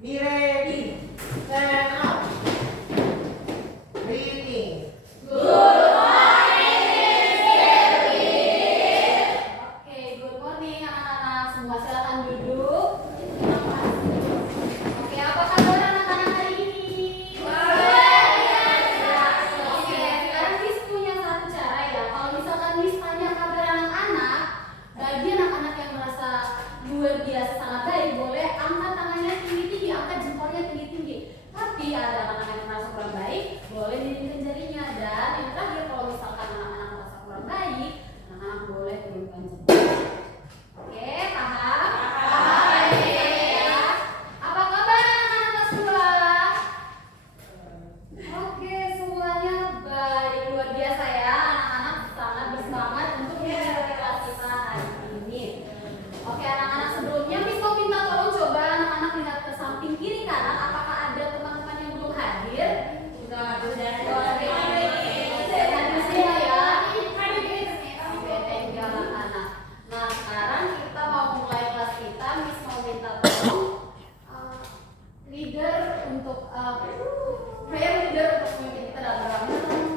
Be ready. Stand up. Reading. Good morning, Oke, good morning anak-anak. Semua silakan duduk. Oke, apa kabar anak-anak hari ini? Oke, sekarang Miss punya satu cara ya. Kalau misalkan Miss tanya kabar anak-anak, bagi anak-anak yang merasa luar biasa sangat baik, boleh angkat tangannya tinggi-tinggi, angkat jempolnya tinggi-tinggi. Tapi ada anak-anak yang merasa kurang baik, boleh didirikan jarinya. Dan yang terakhir, kalau misalkan anak-anak merasa kurang baik, anak-anak boleh turunkan jempol. Oke, paham? Paham. Ya. Apa kabar anak-anak kelas 2? Oke, semuanya baik, luar biasa ya. Anak-anak sangat bersemangat untuk mengikuti kelas kita hari ini. Oke, anak-anak, sebelumnya Miss mau minta tolong coba anak-anak lihat ke samping kiri kanan, apakah ada teman-teman yang belum hadir? Sudah hadir semua ya. Oke, thank you anak-anak. Nah, sekarang kita mau mulai kelas kita. Miss mau minta tolong leader untuk prayer leader untuk memimpin kita dalam doa.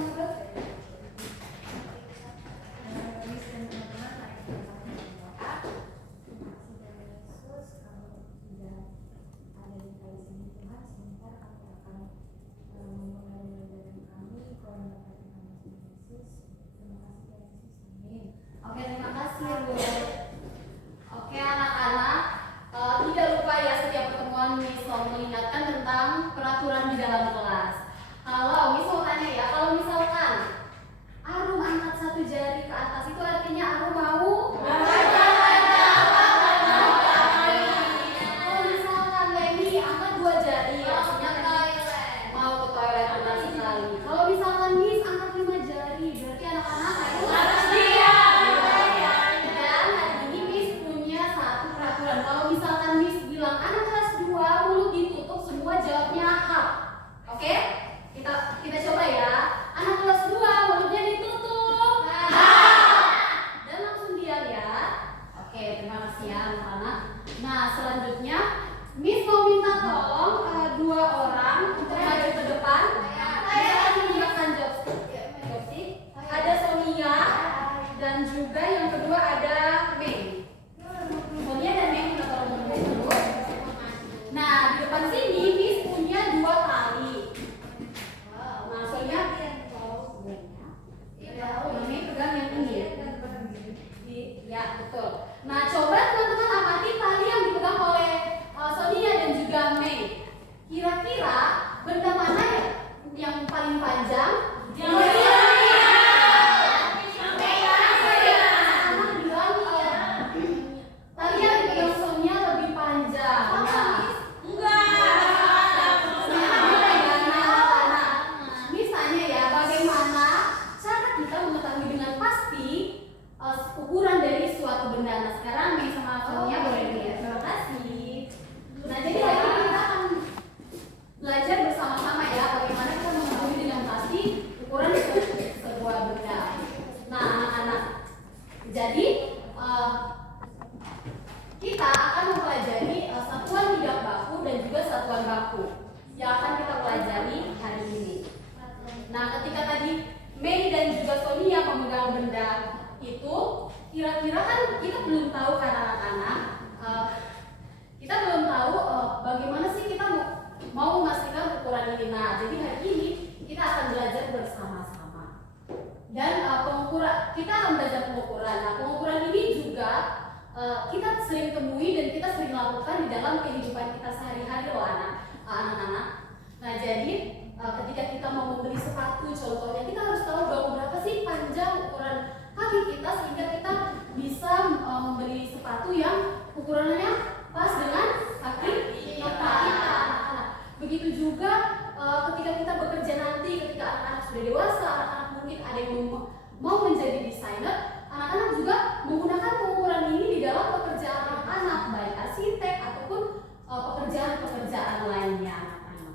Oke, terima kasih Bu. Oke anak-anak, tidak lupa ya setiap pertemuan Miss selalu mengingatkan tentang peraturan di dalam kelas. Kalau Miss mau tanya ya, kalau misalkan Arum angkat satu jari ke atas, itu artinya Arum mau? Kalau misalkan Leni angkat dua jari, artinya mau ke toilet benar sekali. Kalau misalkan Miss angkat 5 jari, berarti anak-anak harus dan hari ini Miss punya satu peraturan. Kalau misalkan Miss bilang anak kelas 2 mulut ditutup, semua jawabnya hap. Oke? Kita coba ya. Anak kelas 2 mulutnya ditutup. Dan langsung diam ya. Oke, terima kasih ya anak-anak. Nah, selanjutnya Miss mau minta tolong 2 orang untuk maju ke depan. Kita menunjukkan joystick. Ada Sonia dan juga yang kedua ada Mei. Sonia dan Mei minta tolong mundur dulu. Nah, di depan sini Miss punya 2 tali. Nah, Sonia Mei pegang yang ini. Ya, betul. Nah, coba teman-teman amati tali yang dipegang oleh Sonia dan juga Mei. Kira-kira benda mana yang paling panjang? Anak bilang tali yang dipegang Sonia lebih panjang. Misalnya ya, bagaimana cara kita mengetahui dengan pasti ukuran dari suatu benda. Nah, sekarang Mei sama Sonia boleh lihat. Terima kasih. Nah, jadi hari ini kita akan belajar bersama-sama ya bagaimana kita mengetahui dengan pasti ukuran sebuah benda. Nah, anak-anak, jadi kita akan mempelajari satuan tidak baku dan juga satuan baku yang akan kita pelajari hari ini. Nah, ketika tadi Mei dan juga Sonia memegang benda itu, kira-kira kan kita belum tahu kan anak-anak, kita belum tahu bagaimana sih kita mau memastikan ukuran ini. Nah, jadi hari ini kita akan belajar bersama-sama. Dan kita akan belajar pengukuran. Nah, pengukuran ini juga kita sering temui dan kita sering lakukan di dalam kehidupan kita sehari-hari loh anak-anak. Nah, jadi ketika kita mau membeli sepatu contohnya, kita harus tahu dong berapa sih panjang ukuran kaki kita sehingga kita bisa membeli sepatu yang ukurannya pas dengan kaki kita. Begitu juga ketika kita bekerja nanti, ketika anak-anak sudah dewasa, anak-anak mungkin ada yang mau menjadi desainer, anak-anak juga menggunakan pengukuran ini di dalam pekerjaan anak-anak, baik arsitek ataupun pekerjaan-pekerjaan lainnya anak-anak.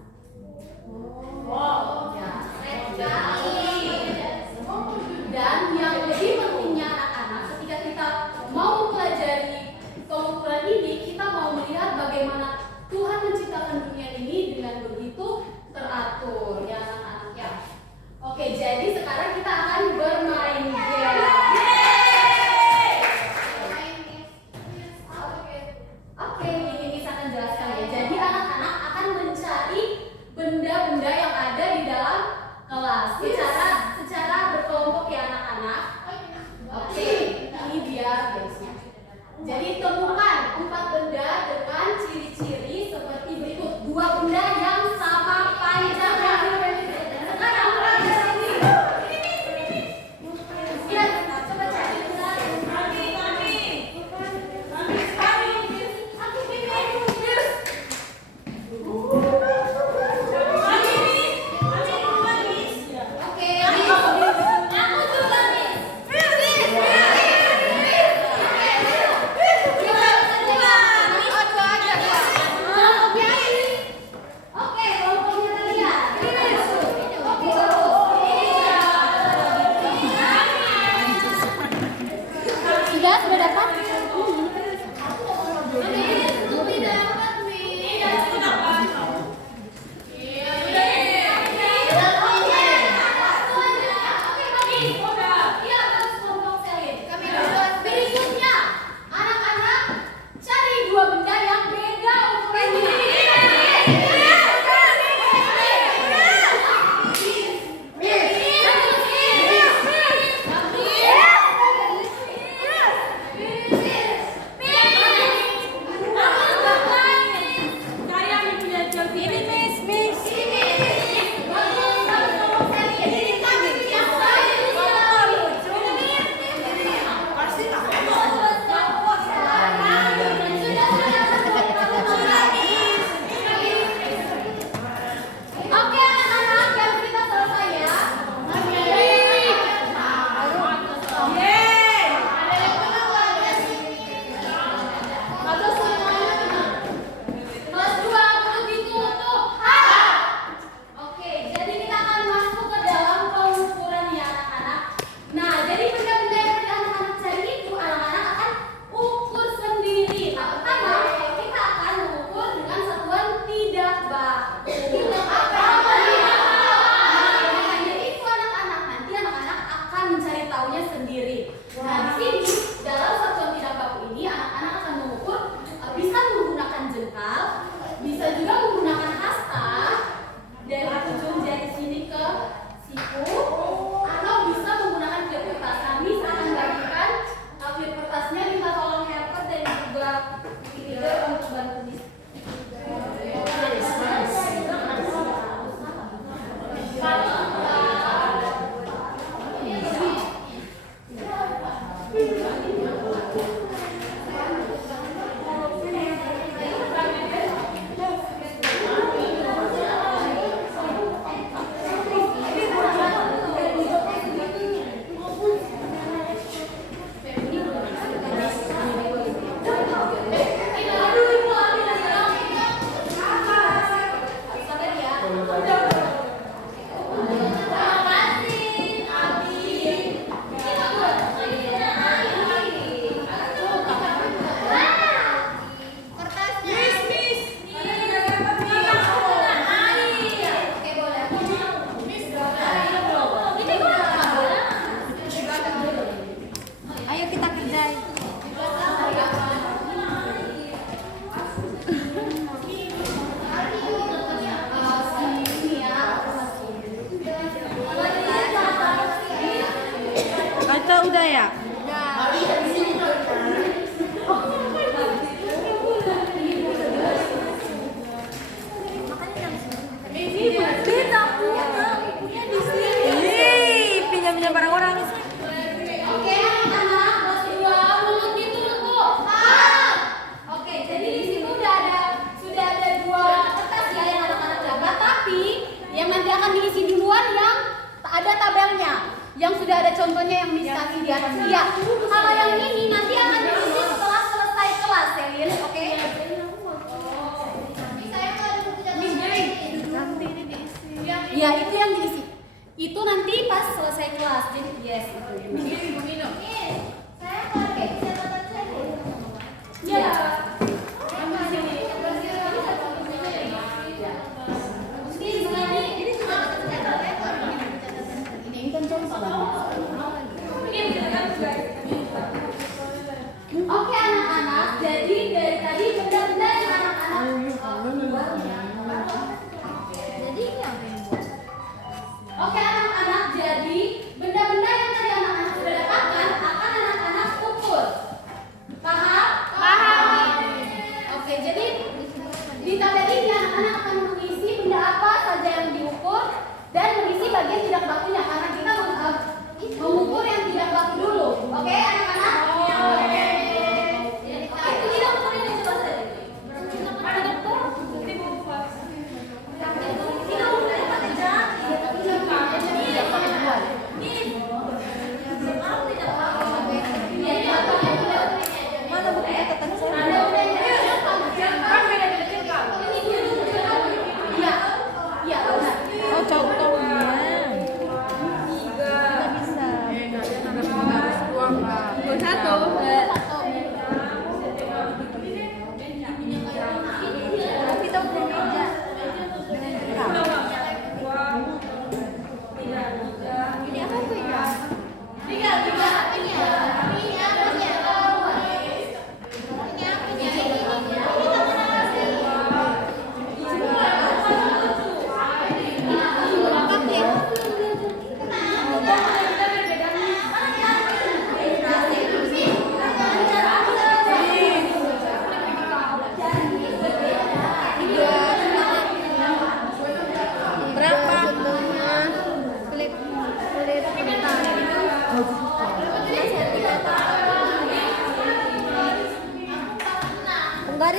Ya, dan yang lebih pentingnya anak-anak, ketika kita mau mempelajari pengukuran ini, kita mau melihat bagaimana Tuhan menciptakan sekarang kita akan bermain game. Oke, ini bisa akan jelaskan ya. Jadi anak-anak akan mencari benda-benda yang ada di dalam kelas secara berkelompok ya anak-anak. Oke, ini dia gamesnya. Jadi temukan 4 benda dengan ciri-ciri seperti berikut. 2 benda yang sama panjangnya. Sekarang mulai dari sini.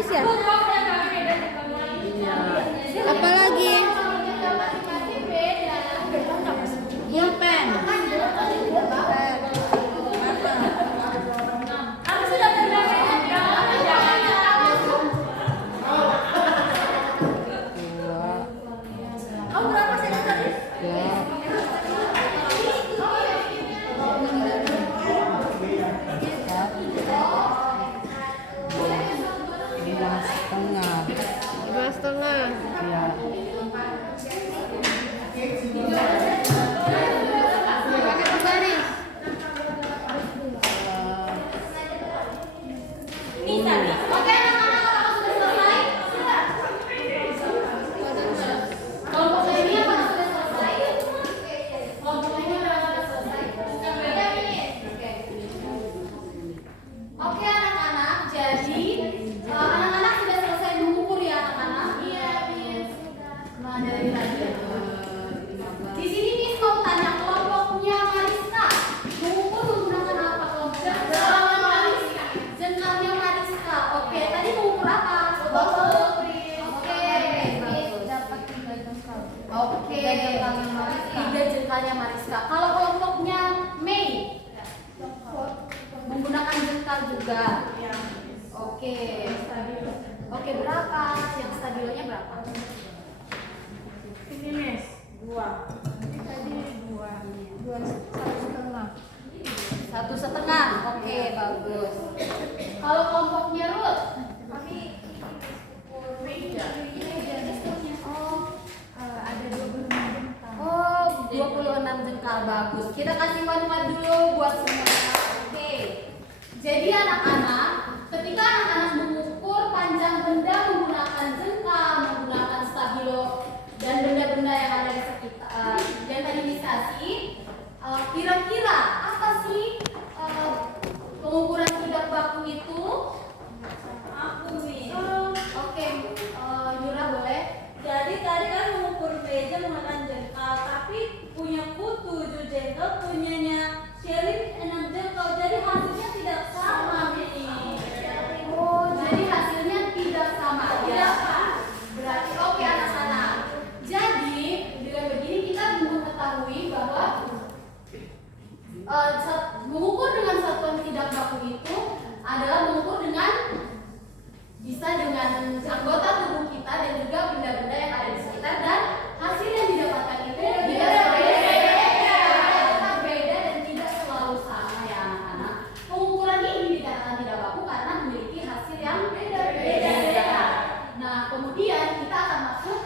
ya? Apalagi? Pulpen. Mariska. Kalau kelompoknya Mei menggunakan jengkal juga. Oke. Oke, berapa? Yang stabilonya berapa? Ini Miss, 2. Tadi 1,5. 1,5. Oke, bagus. Kalau kelompoknya Ruth, oh, 26 jengkal, bagus. Kita kasih one-one dulu buat semuanya. Oke. Jadi anak-anak, ketika anak-anak mengukur panjang benda menggunakan jengkal, menggunakan stabilo dan benda-benda yang ada di sekitar yang tadi dikasih, kira-kira apa sih pengukuran tidak baku itu? Aku nih. Oke, Yura boleh. Jadi tadi kan mengukur meja menggunakan jengkal, tapi punya kutu 7 jengkal, punyanya Shelly 6 jengkal. Jadi hasilnya tidak sama nih. Oh, jadi hasilnya tidak sama ya. Berarti oke anak-anak. Jadi dengan begini kita mengetahui bahwa mengukur dengan satuan tidak baku itu adalah mengukur dengan bisa dengan anggota tubuh kita dan juga benda-benda yang ada di sekitar, dan hasil yang didapatkan itu beda dan tidak selalu sama ya anak-anak. Pengukuran ini dikatakan tidak baku karena memiliki hasil yang beda-beda. Nah, kemudian kita akan masuk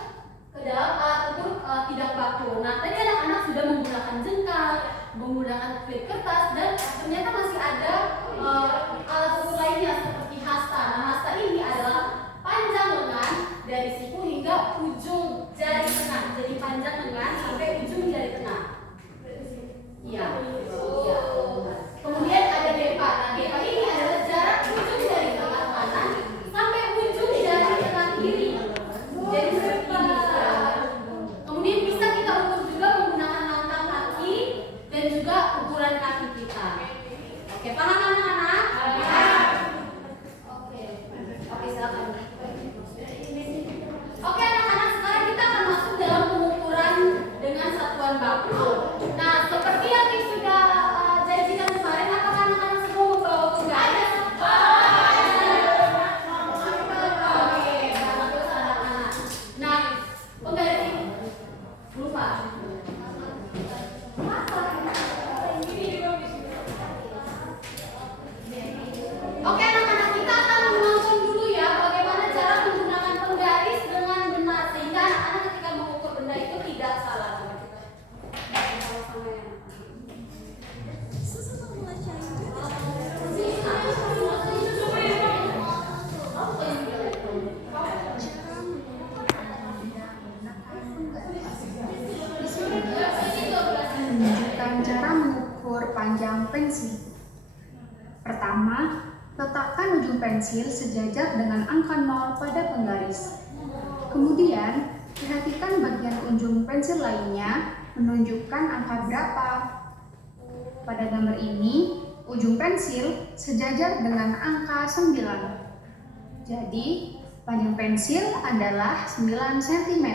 ke dalam alat ukur tidak baku. Nah, tadi anak-anak sudah menggunakan jengkal, menggunakan klip kertas, dan ternyata masih ada alat ukur lainnya seperti hasta. Nah, hasta ini adalah panjang lengan dari siku hingga ujung jari tengah. Jadi panjang lengan sampai ujung jari tengah. Iya. Iya. Kemudian ada depa. Nah, depa ini adalah jarak ujung jari tengah kanan sampai ujung jari tengah kiri. Jadi seperti ini. Ya. Kemudian bisa kita ukur juga menggunakan langkah kaki dan juga ukuran kaki kita. Oke, paham anak-anak? Oke, silakan. Oke anak-anak, sekarang kita akan masuk dalam pengukuran dengan satuan baku. Nah, seperti yang sudah janjikan kemarin, apakah anak-anak semua membawa penggaris? Oke, bagus anak-anak. Nah, penggaris ini lupa. Oke anak-anak, kita akan menonton dulu ya bagaimana cara menggunakan penggaris dengan benar sehingga anak-anak ketika mengukur benda itu tidak salah. Sama-sama ya. Menunjukkan cara mengukur panjang pensil. Pertama, letakkan ujung pensil sejajar dengan angka 0 pada penggaris. Kemudian, perhatikan bagian ujung pensil lainnya menunjukkan angka berapa. Pada gambar ini, ujung pensil sejajar dengan angka 9. Jadi, panjang pensil adalah 9 cm.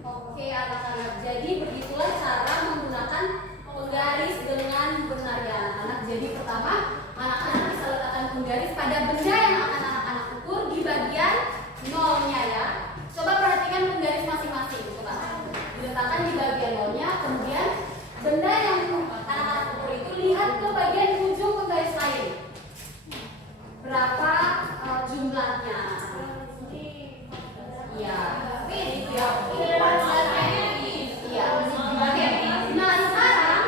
Oke anak-anak, jadi begitulah cara menggunakan penggaris dengan benar ya anak-anak. Jadi pertama, anak-anak bisa letakkan penggaris pada benda yang akan anak-anak ukur di bagian nolnya ya. Coba perhatikan penggaris masing-masing, coba diletakkan di bagian nolnya, kemudian benda yang anak-anak ukur itu lihat ke bagian ujung penggaris lain. Berapa jumlahnya? Iya. Iya. Nah sekarang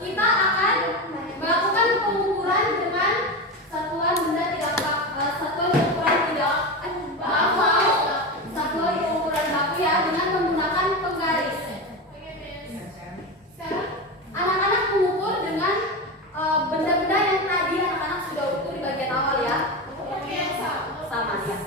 kita akan melakukan pengukuran dengan satuan benda tidak satuan pengukuran tidak satuan pengukuran baku ya dengan menggunakan penggaris. Sekarang anak-anak mengukur dengan benda-benda yang tadi anak-anak sudah ukur di bagian awal ya. Sama ya.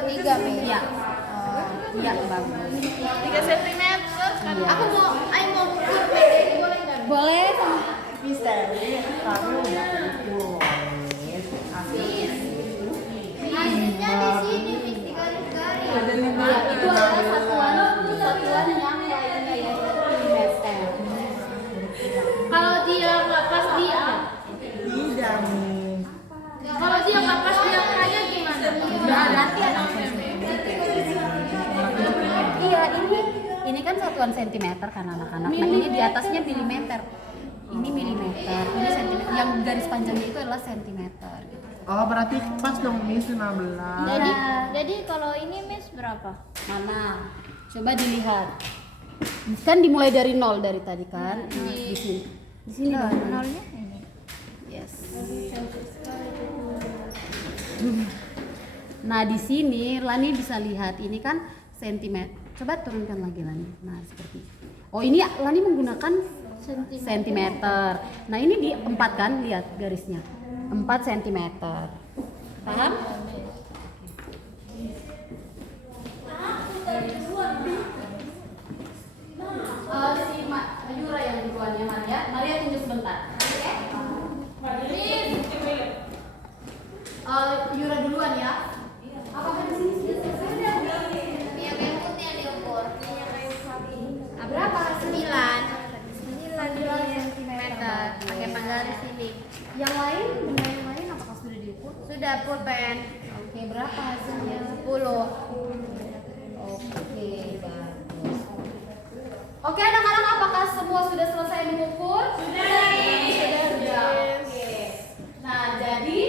Tiga meja. Iya bagus. 3 cm. Aku mau ukur pendek boleh nggak? Boleh. Mister, kamu nggak perlu. Hasilnya di sini Miss di garis-garis. Ya, itu adalah satuan yang lainnya ya, milimeter. Kalau dia nggak pas dia, Tidak, Miss. kalau dia nggak pas dia kaya gimana? Nanti ada iya ini kan satuan sentimeter kan anak-anak. Nah ini di atasnya milimeter. Ini milimeter, ini sentimeter. Yang garis panjangnya itu adalah sentimeter. Oh, berarti pas dong, Miss 15. Jadi kalau ini Miss berapa? Mana? Coba dilihat. Kan dimulai dari 0 dari tadi kan? Nah, di sini. Di sini dong. Nolnya ini. Yes. Nah, di sini Lani bisa lihat ini kan sentimeter. Coba turunkan lagi Lani. Nah, seperti. Oh, ini Lani menggunakan sentimeter. Nah, ini di 4 kan? Lihat garisnya. 4 cm. Paham? Si Yura yang duluan ya Maria. Maria tunggu sebentar. Oke? Yura duluan ya. Apakah di sini sudah selesai? Yang putih diukur. Berapa? 9 cm. Pakai penggaris ini. Yang lain, benda yang lain apakah sudah diukur? Sudah pulpen. Oke, berapa hasilnya? 10. Oke, bagus. Oke, anak-anak, apakah semua sudah selesai mengukur? Sudah. Oke. Nah, jadi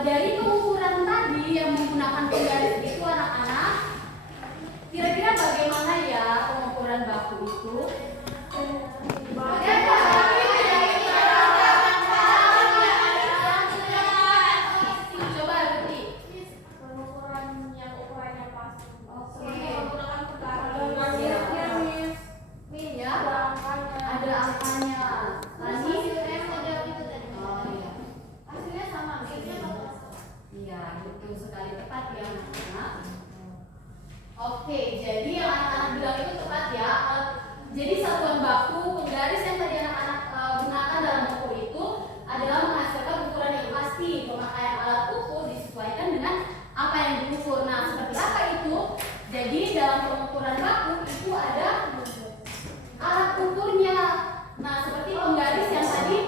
dari pengukuran tadi yang menggunakan penggaris itu anak-anak, kira-kira bagaimana ya pengukuran baku itu? Coba Ruti. Pengukuran yang ukurannya pas. Oke. Menggunakan penggaris. Ya. Ada angkanya. Lani? Oh iya. Hasilnya sama. Iya, betul sekali, tepat ya anak-anak. Oke, jadi yang anak-anak bilang itu tepat ya. Jadi satuan baku penggaris yang tadi anak-anak gunakan dalam ukur itu adalah menghasilkan ukuran yang pasti. Pemakaian alat ukur disesuaikan dengan apa yang diukur. Nah, seperti apa itu? Jadi dalam pengukuran baku itu ada alat ukurnya. Nah, seperti penggaris yang tadi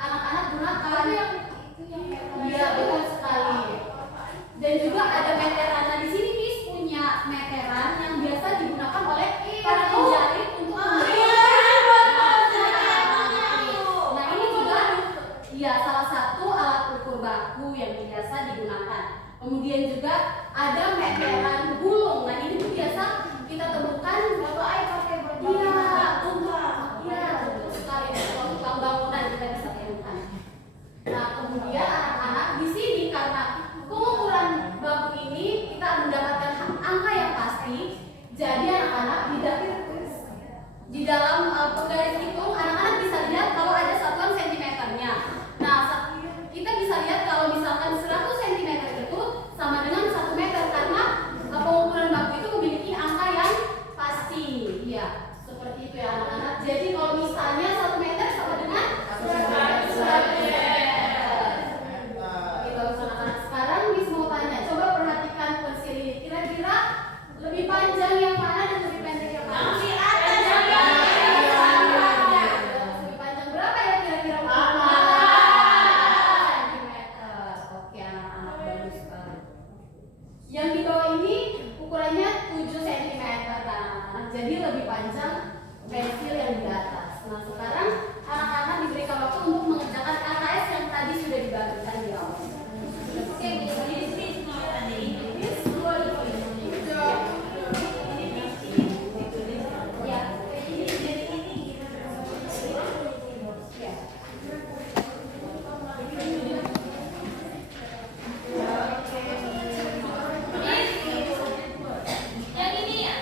anak-anak gunakan. Iya, betul sekali. Dan juga ada meteran. Nah, di sini Miss punya meteran yang biasa digunakan oleh para penjahit untuk Di dalam penggaris hitung, anak-anak bisa lihat kalau ada satuan sentimeternya. Nah, kita bisa lihat kalau misalkan 100 cm itu sama dengan 1 meter karena pengukuran baku itu memiliki angka yang pasti. Iya, seperti itu ya anak-anak. Jadi kalau misalnya 1 meter sama dengan 100 meter. Gitu, anak-anak. Sekarang Miss mau tanya, coba perhatikan pensil ini. Kira-kira lebih panjang yang mana dan lebih pendek yang mana? Yang di atas. Lebih panjang berapa ya kira-kira? 4 cm. Oke anak-anak, bagus sekali. Yang di bawah ini ukurannya 7 cm anak-anak. Jadi lebih panjang pensil yang di atas. Nah sekarang anak-anak diberikan waktu untuk mengerjakan LKS yang tadi sudah dibagikan di awal. Oke, Miss mau tanya ini. Miss, boleh. Ya, ini jadi ini gimana? Ya. Yang ini ya?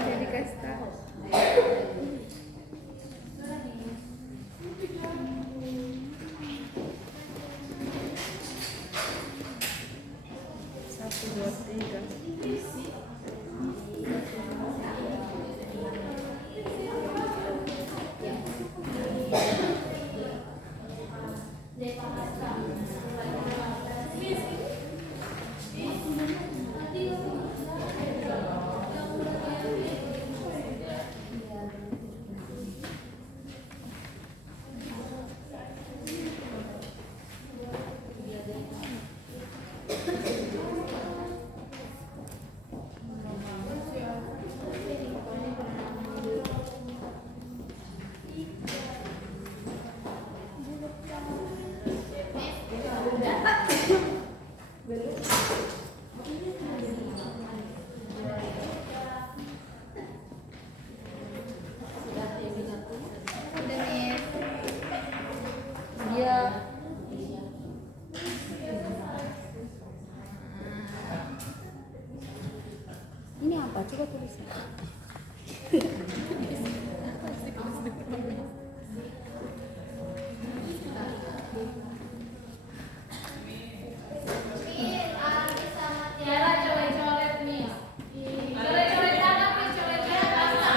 Jadi kasih tahu. Satu, dua, tiga. Udah Miss. Iya. Ini apa? Coba tulisin. Tiara coret-coret nih. Coret-coret tangan nih, coret-coret tangan.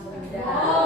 Udah.